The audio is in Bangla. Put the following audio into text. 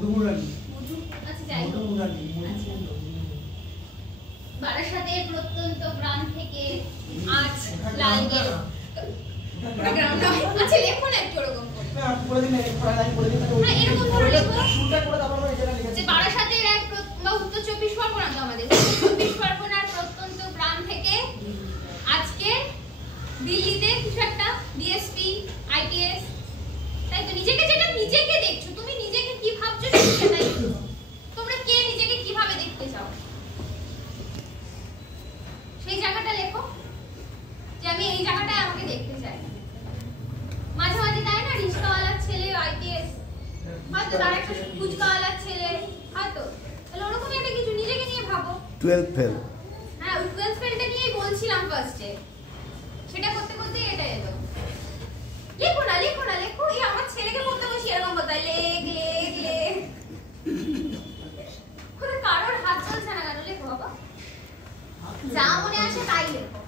মধুমুরারি মধু আচ্ছা যাই হোক মধুমুরারি বারাসাতের প্রত্যন্ত গ্রাম থেকে আজ লালগেট ওটা গ্রাম নয় আচ্ছা লেখো না একটু এরকম করে না বলে দিন পড়া লাইন বলে দিন না এরকম ধরে লেখো শুনটা করে তারপর আমরা এটা লিখেছি যে বারাসাতের এক বা উত্তর 24 পরগনা তো আমাদের উত্তর 24 পরগনার প্রত্যন্ত গ্রাম থেকে আজকে দিল্লিতে কিছু একটা ডিএসপি আইপিএস তাই তো নিজেকে যেটা নিজেকে দেখছো তুমি নিজেকে কি ভাবছো সেটাই তোমরা কে নিজেকে কিভাবে দেখতে চাও সেই জায়গাটা লেখো যে আমি এই জায়গাটায় আমাকে দেখতে চাই মাঝে মাঝে তাই না রিক্সাওয়ালার ছেলে আইপিএস হয়তো তার একটা ফুচকাওয়ালার ছেলে হয়তো তাহলে ওরকমই একটা কিছু নিজেকে নিয়ে ভাবো 12 ফেল হ্যাঁ 12 ফেলটা নিয়েই বলছিলাম ফার্স্টে সেটা করতে করতে এটা এলো লেখো না লেখো এই আমার ছেলেকে পড়তে বসি এরকম কথা লেখ কারোর হাত চলছে না কেন লেখো বাবা যা মনে আসে তাই লেখো